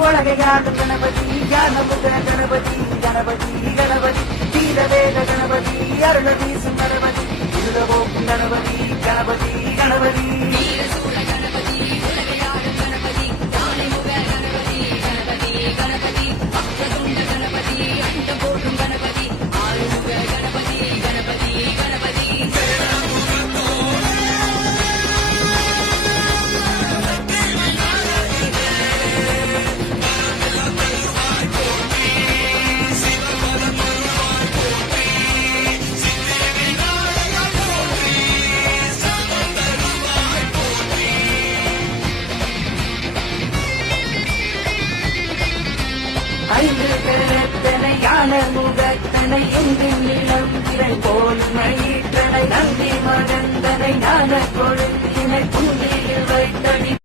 ஒழகையாடும் கணபதி ஞானமுக கணபதி கணபதி கணபதி தீரவேத கணபதி அருள வீசும் கணபதி இருளவோக்கும் கணபதி கணபதி கணபதி ஐந்து கிழத்தனை யான முகத்தனை எங்கு நிலம் திரை போல் மயிற்றனை நந்தி மகந்தனை ஞான கொழுந்தினை புந்தியில் வைத்தடி